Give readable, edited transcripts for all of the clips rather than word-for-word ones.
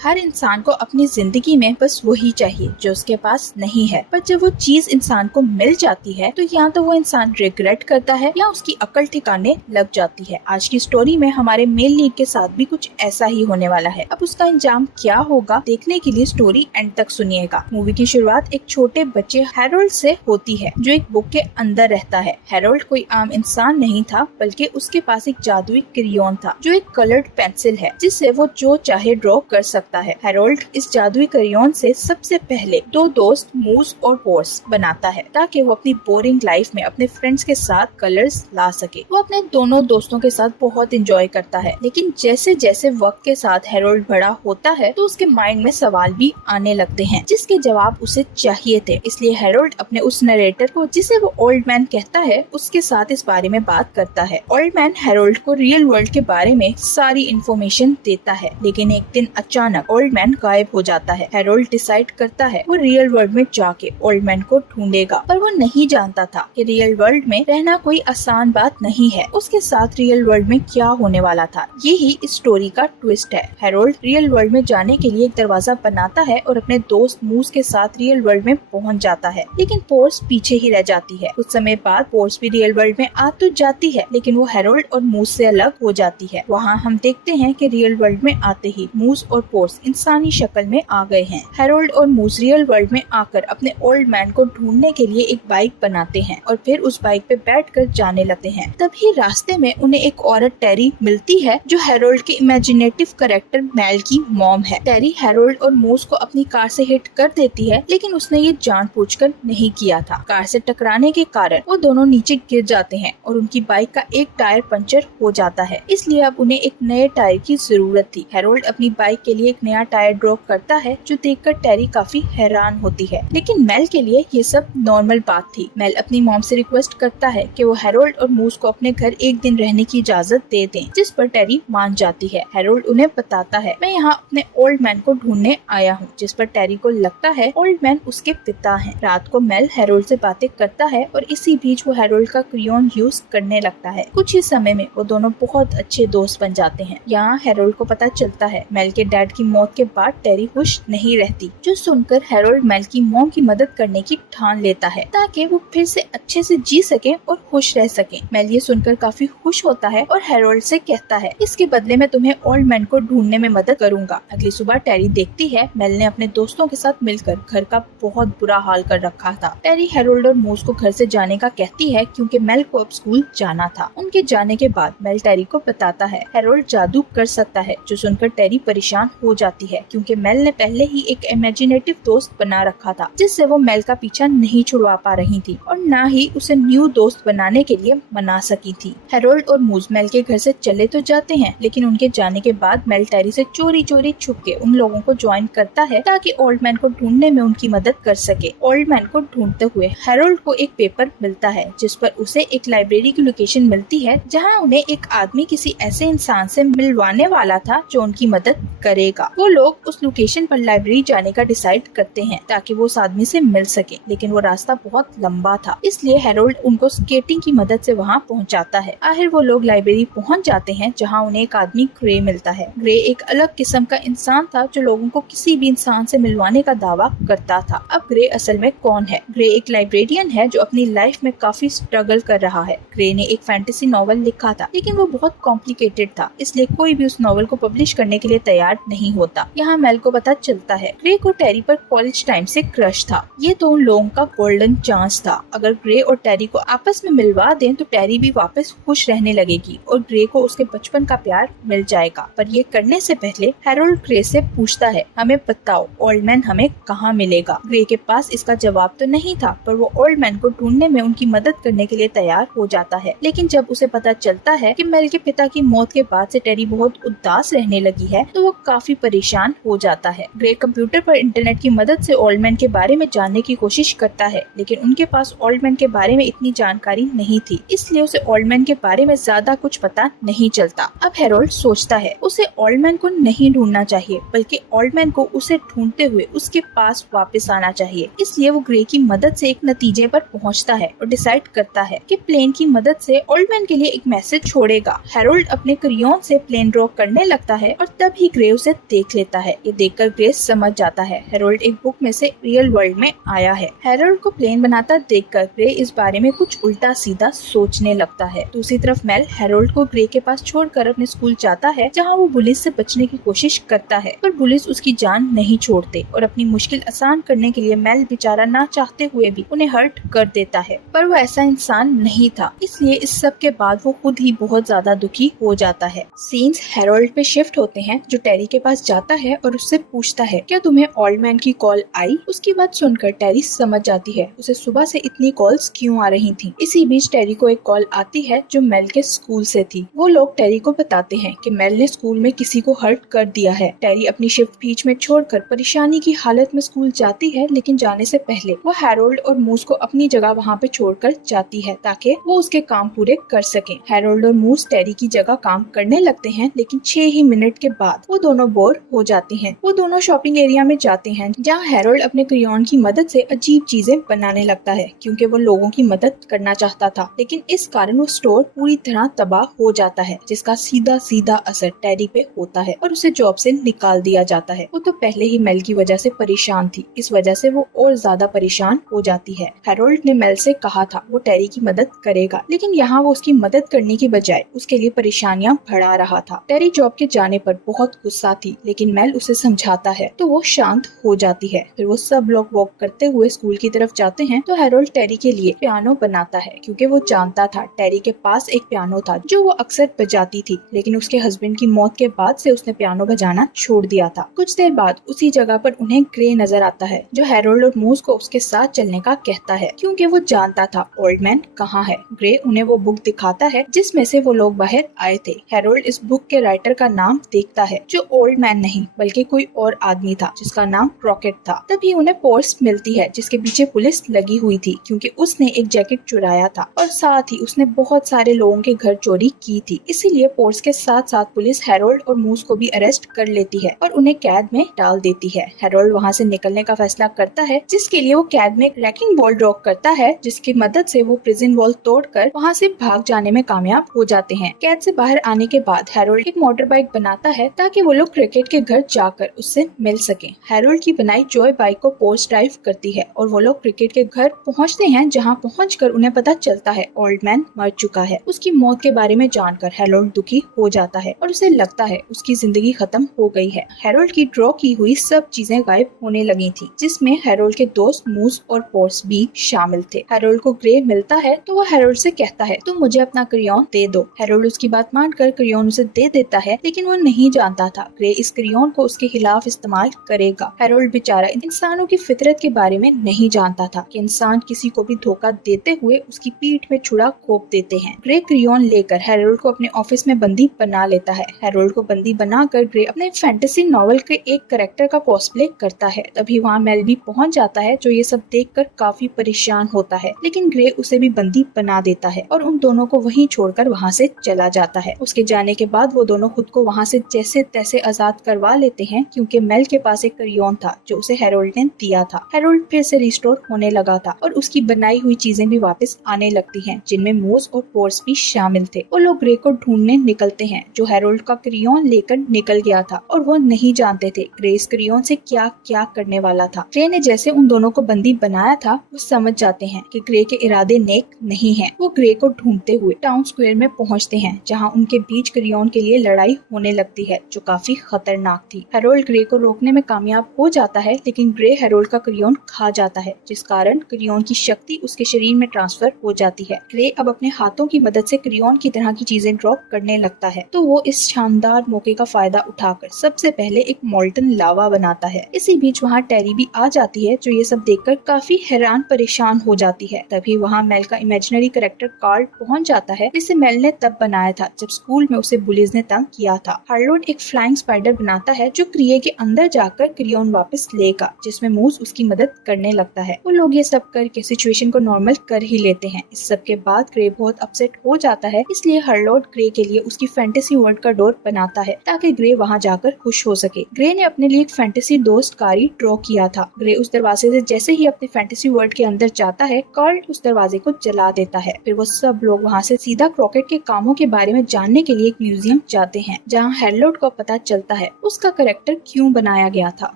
हर इंसान को अपनी जिंदगी में बस वही चाहिए जो उसके पास नहीं है, पर जब वो चीज इंसान को मिल जाती है तो या तो वो इंसान रिग्रेट करता है या उसकी अकल ठिकाने लग जाती है। आज की स्टोरी में हमारे मेन लीड के साथ भी कुछ ऐसा ही होने वाला है। अब उसका अंजाम क्या होगा, देखने के लिए स्टोरी एंड तक सुनिएगा। मूवी की शुरुआत एक छोटे बच्चे हैरोल्ड से होती है जो एक बुक के अंदर रहता है। हैरोल्ड कोई आम इंसान नहीं था, बल्कि उसके पास एक जादुई क्रेयॉन था जो एक कलर्ड पेंसिल है जिससे वो जो चाहे ड्रॉ कर सकता है। हैरोल्ड इस जादुई क्रेयॉन से सबसे पहले दो दोस्त मूस और पोर्स बनाता है ताकि वो अपनी बोरिंग लाइफ में अपने फ्रेंड्स के साथ कलर्स ला सके। वो अपने दोनों दोस्तों के साथ बहुत एंजॉय करता है, लेकिन जैसे जैसे वक्त के साथ हैरोल्ड बड़ा होता है तो उसके माइंड में सवाल भी आने लगते हैं जिसके जवाब उसे चाहिए थे। इसलिए हैरोल्ड अपने उस नरेटर को, जिसे वो ओल्ड मैन कहता है, उसके साथ इस बारे में बात करता है। ओल्ड मैन हैरोल्ड को रियल वर्ल्ड के बारे में सारी इन्फॉर्मेशन देता है, लेकिन एक दिन अचानक ओल्ड मैन गायब हो जाता है। हैरोल्ड डिसाइड करता है वो रियल वर्ल्ड में जाके ओल्ड मैन को ढूंढेगा, पर वो नहीं जानता था कि रियल वर्ल्ड में रहना कोई आसान बात नहीं है। उसके साथ रियल वर्ल्ड में क्या होने वाला था, यही इस स्टोरी का ट्विस्ट है। हैरोल्ड रियल वर्ल्ड में जाने के लिए एक दरवाजा बनाता है और अपने दोस्त मूस के साथ रियल वर्ल्ड में पहुंच जाता है, लेकिन पोर्स पीछे ही रह जाती है। कुछ समय बाद पोर्स भी रियल वर्ल्ड में आ तो जाती है, लेकिन वो हैरोल्ड और मूस से अलग हो जाती है। वहाँ हम देखते हैं कि रियल वर्ल्ड में आते ही मूस और पोर्स इंसानी शक्ल में आ गए हैं। हैरोल्ड और मूस रियल वर्ल्ड में आकर अपने ओल्ड मैन को ढूंढने के लिए एक बाइक बनाते हैं और फिर उस बाइक पे बैठकर जाने लगते हैं। तभी रास्ते में उन्हें एक औरत टेरी मिलती है जो हैरोल्ड के इमेजिनेटिव कैरेक्टर मेल की मॉम है। टेरी हैरोल्ड और मूस को अपनी कार से हिट कर देती है, लेकिन उसने ये जानबूझकर नहीं किया था। कार से टकराने के कारण वो दोनों नीचे गिर जाते हैं और उनकी बाइक का एक टायर पंचर हो जाता है, इसलिए अब उन्हें एक नए टायर की जरूरत थी। हैरोल्ड अपनी बाइक के लिए एक नया टायर ड्रॉ करता है जो देखकर टेरी काफी हैरान होती है, लेकिन मेल के लिए ये सब नॉर्मल बात थी। मेल अपनी मॉम से रिक्वेस्ट करता है कि वो हैरोल्ड और मूस को अपने घर एक दिन रहने की इजाजत दे दें, जिस पर टेरी मान जाती है। हैरोल्ड उन्हें बताता है, मैं यहाँ अपने ओल्ड मैन को ढूंढने आया हूँ, जिस पर टेरी को लगता है ओल्ड मैन उसके पिता हैं। रात को मेल हैरोल्ड से बातें करता है और इसी बीच वो हैरोल्ड का क्रेयॉन यूज करने लगता है। कुछ ही समय में वो दोनों बहुत अच्छे दोस्त बन जाते हैं। यहाँ हैरोल्ड को पता चलता है मेल के डैड की मौत के बाद टेरी खुश नहीं रहती, जो सुनकर हैरोल्ड मेल की मॉम की मदद करने की ठान लेता है ताकि वो फिर से अच्छे से जी सके और खुश रह सके। मेल ये सुनकर काफी खुश होता है और हैरोल्ड से कहता है, इसके बदले में तुम्हें ओल्ड मैन को ढूंढने में मदद करूंगा। अगली सुबह टेरी देखती है मेल ने अपने दोस्तों के साथ मिलकर घर का बहुत बुरा हाल कर रखा था। टेरी हैरोल्ड और मूस को घर से जाने का कहती है क्योंकि मेल को अब स्कूल जाना था। उनके जाने के बाद मेल टेरी को बताता है हैरोल्ड जादू कर सकता है, जो सुनकर टेरी परेशान हो जाती है क्योंकि मेल ने पहले ही एक इमेजिनेटिव दोस्त बना रखा था जिससे वो मेल का पीछा नहीं छुड़वा पा रही थी और न ही उसे न्यू दोस्त बनाने के लिए मना सकी थी। हैरोल्ड और मूस मेल के घर से चले तो जाते हैं, लेकिन उनके जाने के बाद मेल टेरी से चोरी चोरी छुप के उन लोगों को ज्वाइन करता है ताकि ओल्ड मैन को ढूंढने में उनकी मदद कर सके। ओल्ड मैन को ढूंढते हुए हैरोल्ड को एक पेपर मिलता है जिस पर उसे एक लाइब्रेरी की लोकेशन मिलती है जहां उन्हें एक आदमी किसी ऐसे इंसान से मिलवाने वाला था जो उनकी मदद करेगा। वो लोग उस लोकेशन पर लाइब्रेरी जाने का डिसाइड करते हैं ताकि वो उस आदमी से मिल सके, लेकिन वो रास्ता बहुत लंबा था, इसलिए हैरोल्ड उनको स्केटिंग की मदद से वहाँ पहुँचाता है। आखिर वो लोग लाइब्रेरी पहुँच जाते हैं जहाँ उन्हें एक आदमी ग्रे मिलता है। ग्रे एक अलग किस्म का इंसान था जो लोगों को किसी भी इंसान से मिलवाने का दावा करता था। अब ग्रे असल में कौन है? ग्रे एक लाइब्रेरियन है जो अपनी लाइफ में काफी स्ट्रगल कर रहा है। ग्रे ने एक फैंटेसी नॉवल लिखा था, लेकिन वो बहुत कॉम्प्लिकेटेड था, इसलिए कोई भी उस नॉवल को पब्लिश करने के लिए तैयार नहीं होता। यहाँ मेल को पता चलता है ग्रे को टेरी पर कॉलेज टाइम से क्रश था। ये तो उन लोगों का गोल्डन चांस था। अगर ग्रे और टेरी को आपस में मिलवा दें तो टेरी भी वापस खुश रहने लगेगी और ग्रे को उसके बचपन का प्यार मिल जाएगा। पर ये करने से पहले हैरोल्ड ग्रे से पूछता है, हमें बताओ ओल्ड मैन हमें कहाँ मिलेगा? ग्रे के पास इसका जवाब तो नहीं था, पर वो ओल्ड मैन को ढूंढने में उनकी मदद करने के लिए तैयार हो जाता है। लेकिन जब उसे पता चलता है कि मेल के पिता की मौत के बाद से टेरी बहुत उदास रहने लगी है तो वो काफी परेशान हो जाता है। ग्रे कंप्यूटर पर इंटरनेट की मदद से ओल्ड मैन के बारे में जानने की कोशिश करता है, लेकिन उनके पास ओल्ड मैन के बारे में इतनी जानकारी नहीं थी, इसलिए उसे ओल्ड मैन के बारे में ज्यादा कुछ पता नहीं चलता। अब हैरोल्ड सोचता है उसे ओल्ड मैन को नहीं ढूंढना चाहिए, बल्कि ओल्ड मैन को उसे ढूंढते हुए उसके पास वापस आना चाहिए। इसलिए वो ग्रे की मदद से एक नतीजे पर पहुंचता है और डिसाइड करता है कि प्लेन की मदद से ओल्ड मैन के लिए एक मैसेज छोड़ेगा। हैरोल्ड अपने क्रेयॉन से प्लेन ड्रॉ करने लगता है और तभी ग्रे उसे देख लेता है। ये देखकर ग्रे समझ जाता है हैरोल्ड एक बुक में से रियल वर्ल्ड में आया है। हैरोल्ड को प्लेन बनाता देखकर ग्रे इस बारे में कुछ उल्टा सीधा सोचने लगता है। दूसरी तरफ मेल हैरोल्ड को ग्रे के पास छोड़कर अपने स्कूल जाता है, जहाँ वो पुलिस से बचने की कोशिश करता है, पर पुलिस उसकी जान नहीं छोड़ते और अपनी मुश्किल आसान करने के लिए मेल बेचारा ना चाहते हुए भी उन्हें हर्ट कर देता है। पर वो ऐसा इंसान नहीं था, इसलिए इस सब के बाद वो खुद ही बहुत ज्यादा दुखी हो जाता है। सीन्स हैरोल्ड पे शिफ्ट होते हैं, जो टेरी के पास जाता है और उससे पूछता है, क्या तुम्हें ओल्ड मैन की कॉल आई? उसकी बात सुनकर टेरी समझ जाती है उसे सुबह से इतनी कॉल्स क्यों आ रही थी। इसी बीच टेरी को एक कॉल आती है जो मेल के स्कूल से थी। वो लोग टेरी को बताते हैं कि मेल ने स्कूल में किसी को हर्ट कर दिया है। टेरी अपनी शिफ्ट बीच में छोड़कर परेशानी की हालत में स्कूल जाती है, लेकिन जाने से पहले वो हैरोल्ड और मूस को अपनी जगह वहाँ पे छोड़कर जाती है ताकि वो उसके काम पूरे कर सके। हैरोल्ड और मूस टेरी की जगह काम करने लगते हैं, लेकिन 6 ही मिनट के बाद वो दोनों बोर हो जाते हैं। वो दोनों शॉपिंग एरिया में जाते हैं, जहाँ हैरोल्ड अपने क्रेयॉन की मदद से अजीब चीजें बनाने लगता है, क्योंकि वो लोगों की मदद करना चाहता था। लेकिन इस कारण वो स्टोर पूरी तरह तबाह हो जाता है, जिसका सीधा सीधा असर टेरी पे होता है और उसे जॉब से निकाल दिया जाता है। वो तो पहले ही मेल की वजह से परेशान थी, इस वजह से वो और ज्यादा परेशान हो जाती है। हैरोल्ड ने मेल से कहा था वो टेरी की मदद करेगा, लेकिन यहाँ वो उसकी मदद करने की बजाय उसके लिए परेशानियां बढ़ा रहा था। टेरी जॉब के जाने पर बहुत गुस्सा थी, लेकिन मेल उसे समझाता है तो वो शांत हो जाती है। फिर वो सब लोग वॉक करते हुए स्कूल की तरफ जाते हैं, तो हैरोल्ड टेरी के लिए पियानो बनाता है, क्योंकि वो जानता था टेरी के पास एक पियानो था जो वो अक्सर बजाती थी, लेकिन उसके हस्बैंड की मौत के बाद से उसने पियानो बजाना छोड़ दिया था। कुछ देर बाद उसी जगह पर उन्हें ग्रे नजर आता है, जो हैरोल्ड और मूस को उसके साथ चलने का कहता है, क्योंकि वो जानता था ओल्ड मैन कहाँ है। ग्रे उन्हें वो बुक दिखाता है जिसमें से वो लोग बाहर आए थे। हैरोल्ड इस बुक के राइटर का नाम देखता है, जो ओल्ड मैन नहीं बल्कि कोई और आदमी था जिसका नाम क्रॉकेट था। तभी उन्हें पर्स मिलती है जिसके पीछे पुलिस लगी हुई थी, क्योंकि उसने एक जैकेट चुराया था और साथ ही उसने बहुत सारे लोगों के घर चोरी की थी। इसीलिए पर्स के साथ साथ पुलिस हैरोल्ड और मूस को भी अरेस्ट कर लेती है और उन्हें कैद में डाल देती है। हैरोल्ड वहाँ से निकलने का फैसला करता है, जिसके लिए वो कैद में एक रैकिंग बॉल ड्रॉ करता है, जिसकी मदद से वो प्रिजन वॉल तोड़कर वहाँ से भाग जाने में कामयाब हो जाते हैं। कैद से बाहर आने के बाद हैरोल्ड एक मोटर बाइक बनाता है ताकि वो लोग क्रिकेट के घर जाकर उससे मिल सके। हैरोल्ड की बनाई जॉय बाइक को पोर्स ड्राइव करती है और वो लोग क्रिकेट के घर पहुंचते हैं, जहां पहुंचकर उन्हें पता चलता है ओल्ड मैन मर चुका है। उसकी मौत के बारे में जानकर हैरोल्ड दुखी हो जाता है और उसे लगता है उसकी जिंदगी खत्म हो गई है। हैरोल्ड की ड्रॉ की हुई सब चीजें गायब होने लगी थी, जिसमें हैरोल्ड के दोस्त मूस और पोर्स भी शामिल थे। हैरोल्ड को ग्रे मिलता है तो वो हैरोल्ड से कहता है तुम मुझे अपना क्रेयॉन दे दो। हैरोल्ड उसकी बात मानकर क्रेयॉन उसे दे देता है, लेकिन वो नहीं जानता था ग्रे इस क्रेयॉन को उसके खिलाफ इस्तेमाल करेगा। हैरोल्ड बेचारा इंसानों की फितरत के बारे में नहीं जानता था कि इंसान किसी को भी धोखा देते हुए उसकी पीठ में छुरा घोंप देते हैं। ग्रे क्रेयॉन लेकर हैरोल्ड को अपने ऑफिस में बंदी बना लेता है। हैरोल्ड को बंदी बनाकर ग्रे अपने फैंटेसी नॉवल के एक कैरेक्टर का कॉस्प्ले करता है। तभी वहाँ मेल भी पहुँच जाता है, जो ये सब देखकर काफी परेशान होता है, लेकिन ग्रे उसे भी बंदी बना देता है और उन दोनों को वहीं छोड़कर वहाँ से चला जाता है। उसके जाने के बाद वो दोनों खुद को वहाँ से जैसे तैसे आजाद करवा लेते हैं, क्योंकि मेल के पास एक क्रेयॉन था जो उसे हैरोल्ड ने दिया था। हैरोल्ड फिर से रिस्टोर होने लगा था और उसकी बनाई हुई चीजें भी वापस आने लगती हैं, जिनमें मूस और पोर्स भी शामिल थे। वो लोग ग्रे को ढूंढने निकलते हैं, जो हैरोल्ड का क्रेयॉन लेकर निकल गया था, और वो नहीं जानते थे ग्रे इस क्रेयॉन से क्या क्या करने वाला था। ग्रे ने जैसे उन दोनों को बंदी बनाया था, वो समझ जाते हैं कि ग्रे के इरादे नेक नहीं हैं। वो ग्रे को ढूंढते हुए टाउन स्क्वायर में पहुंचते हैं, जहां उनके बीच क्रेयॉन के लिए लड़ाई होने लगती है, जो काफी खतरनाक थी। हैरोल्ड ग्रे को रोकने में कामयाब हो जाता है, लेकिन ग्रे हैरोल्ड का क्रेयॉन खा जाता है, जिस कारण क्रेयॉन की शक्ति उसके शरीर में ट्रांसफर हो जाती है। ग्रे अब अपने हाथों की मदद से क्रेयॉन की तरह की चीजें ड्रॉ करने लगता है, तो वो इस शानदार मौके का फायदा उठाकर सबसे पहले एक मोल्टन लावा बनाता है। इसी बीच वहाँ टेरी भी आ जाती है, जो ये सब देखकर काफी हैरान परेशान हो जाती है। तभी वहाँ मेल का इमेजिनरी कैरेक्टर कार्ल पहुँच जाता है, जिसे मेल ने तब बनाया था जब स्कूल में उसे बुलीज ने तंग किया था। हैरोल्ड एक फ्लाइंग स्पाइडर बनाता है, जो क्रिए के अंदर जाकर क्रेयॉन वापस लेगा, जिसमें मूस उसकी मदद करने लगता है। वो लोग ये सब करके सिचुएशन को नॉर्मल कर ही लेते हैं। इस सब के बाद ग्रे बहुत अपसेट हो जाता है, इसलिए हैरोल्ड ग्रे के लिए उसकी फैंटेसी वर्ल्ड का डोर बनाता है, ताकि ग्रे वहाँ जाकर खुश हो सके। ग्रे ने अपने लिए एक फैंटेसी दोस्त कारी ड्रॉ किया था। ग्रे उस दरवाजे से जैसे ही अपने फैंटेसी वर्ल्ड के अंदर जाता है, कार्ल उस दरवाजे को जला देता है। फिर वो सब लोग वहाँ से सीधा क्रॉकेट के कामों के बारे में जानने के लिए एक म्यूजियम जाते हैं, जहाँ हैरोल्ड को पता चलता है उसका कैरेक्टर क्यों बनाया गया था।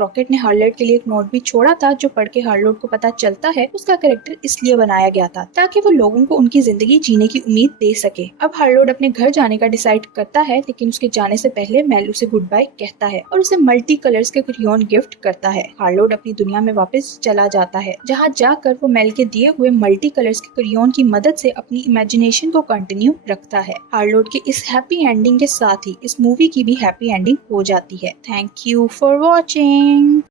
रॉकेट ने हार्लोड के लिए एक नोट भी छोड़ा था जो पढ़ के हार्लोड को पता चलता है उसका कैरेक्टर इसलिए बनाया गया था ताकि वो लोगों को उनकी जिंदगी जीने की उम्मीद दे सके। अब हार्लोड अपने घर जाने का डिसाइड करता है, लेकिन उसके जाने से पहले मेल उसे गुड बाय कहता है और उसे मल्टी कलर्स के क्रेयॉन गिफ्ट करता है। हार्लोड अपनी दुनिया में वापस चला जाता है जहाँ जाकर वो मेल के दिए हुए मल्टी कलर्स के क्रेयॉन की मदद से अपनी इमेजिनेशन को कंटिन्यू रखता है। हार्लोड के इस हैप्पी एंडिंग के साथ ही इस मूवी की भी हैप्पी एंडिंग हो जाती है। Thank you for watching.